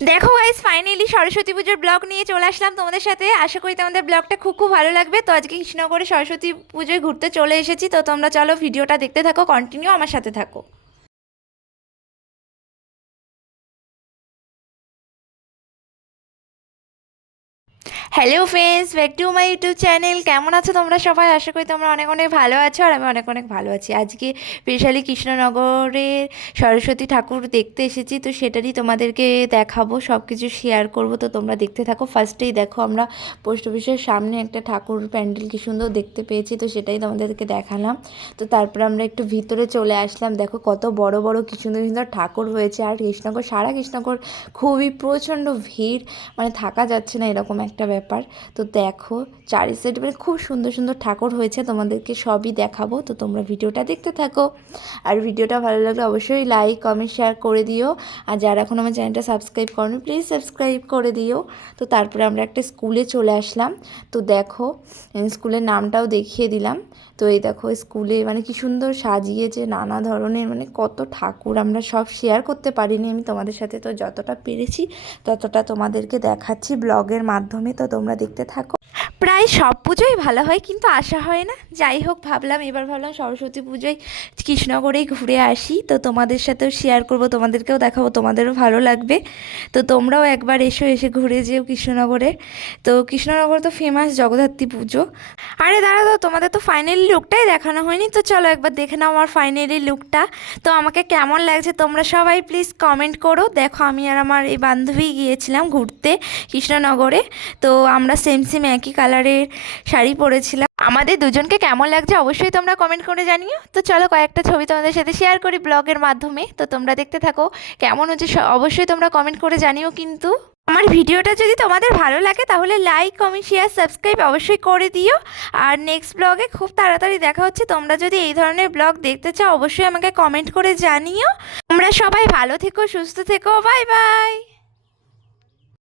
দেখো guys, finally Saraswati পুজোর blog নিয়ে চলে আসলাম তোমাদের সাথে। আশা করি তোমাদের ব্লগটা খুব খুব ভালো লাগবে। তো আজকে কৃষ্ণনগরে সরস্বতী পুজোয় ঘুরতে চলে এসেছি। তো তোমরা চলো ভিডিওটা দেখতে থাকো, কন্টিনিউ আমার সাথে থাকো। Hello friends, back to my YouTube channel. কেমন আছো তোমরা সবাই? আশা করি তোমরা অনেক অনেক ভালো আছো, আর আমি অনেক অনেক ভালো আছি। আজকে স্পেশালি কৃষ্ণনগরের সরস্বতী ঠাকুর দেখতে এসেছি, তো সেটারই তোমাদেরকে দেখাবো, সব কিছু শেয়ার করবো। তো তোমরা দেখতে থাকো। ফার্স্টেই দেখো, আমরা পোস্ট অফিসের সামনে একটা ঠাকুর প্যান্ডেল কি সুন্দর দেখতে পেয়েছি, তো সেটাই তোমাদেরকে দেখালাম। তো তারপরে আমরা একটু ভিতরে চলে আসলাম। দেখো কত বড় বড় কি সুন্দর সুন্দর ঠাকুর হয়েছে। আর কৃষ্ণনগর, সারা কৃষ্ণনগর খুবই প্রচণ্ড ভিড়, মানে থাকা যাচ্ছে না এরকম একটা ব্যাপার। তো দেখো চারি সাইডে মানে খুব সুন্দর সুন্দর ঠাকুর হয়েছে, তোমাদেরকে সবই দেখাবো। তো তোমরা ভিডিওটা দেখতে থাকো। আর ভিডিওটা ভালো লাগলে অবশ্যই লাইক কমেন্ট শেয়ার করে দিও। আর যারা এখন আমার চ্যানেলটা সাবস্ক্রাইব করো প্লিজ সাবস্ক্রাইব করে দিও। তো তারপরে আমরা একটা স্কুলে চলে আসলাম। তো দেখো স্কুলের নামটাও দেখিয়ে দিলাম। তো এই দেখো স্কুলে মানে কি সুন্দর সাজিয়েছে, নানা ধরনের, মানে কত ঠাকুর আমরা সব শেয়ার করতে পারিনি আমি তোমাদের সাথে। তো যতটা পেরেছি ততটা তোমাদেরকে দেখাচ্ছি ব্লগের মাধ্যমে। তো তোমরা দেখতে থাকো। প্রায় সব পুজোই ভালো হয়, কিন্তু আসা হয় না। যাই হোক, এবার ভাবলাম সরস্বতী পুজোয় কৃষ্ণনগরেই ঘুরে আসি। তো তোমাদের সাথেও শেয়ার করব, তোমাদেরকেও দেখাবো, তোমাদেরও ভালো লাগবে। তো তোমরাও একবার এসে ঘুরে যেও কৃষ্ণনগরে। তো কৃষ্ণনগর তো ফেমাস জগদ্ধাত্রী পুজো। আরে দাঁড়া, তো তোমাদের তো ফাইনালি লুকটাই দেখানো হয়নি। তো চলো একবার দেখে নাও আমার ফাইনালি লুকটা। তো আমাকে কেমন লাগছে তোমরা সবাই প্লিজ কমেন্ট করো। দেখো আমি আর আমার এই বান্ধবী গিয়েছিলাম ঘুরতে কৃষ্ণনগরে। তো আমরা সেম সেম একই কালারের শাড়ি পরেছিলাম। আমাদের দুজনকে কেমন লাগছে অবশ্যই তোমরা কমেন্ট করে জানিও। তো চলো কয়েকটা ছবি তোমাদের সাথে শেয়ার করি ব্লগের মাধ্যমে। তো তোমরা দেখতে থাকো। কেমন হচ্ছে অবশ্যই তোমরা কমেন্ট করে জানিও। কিন্তু আমার ভিডিওটা যদি তোমাদের ভালো লাগে তাহলে লাইক কমেন্ট শেয়ার সাবস্ক্রাইব অবশ্যই করে দিও। আর নেক্সট ব্লগে খুব তাড়াতাড়ি দেখা হচ্ছে। তোমরা যদি এই ধরনের ব্লগ দেখতে চাও অবশ্যই আমাকে কমেন্ট করে জানিও। তোমরা সবাই ভালো থেকো, সুস্থ থেকো, বাই বাই।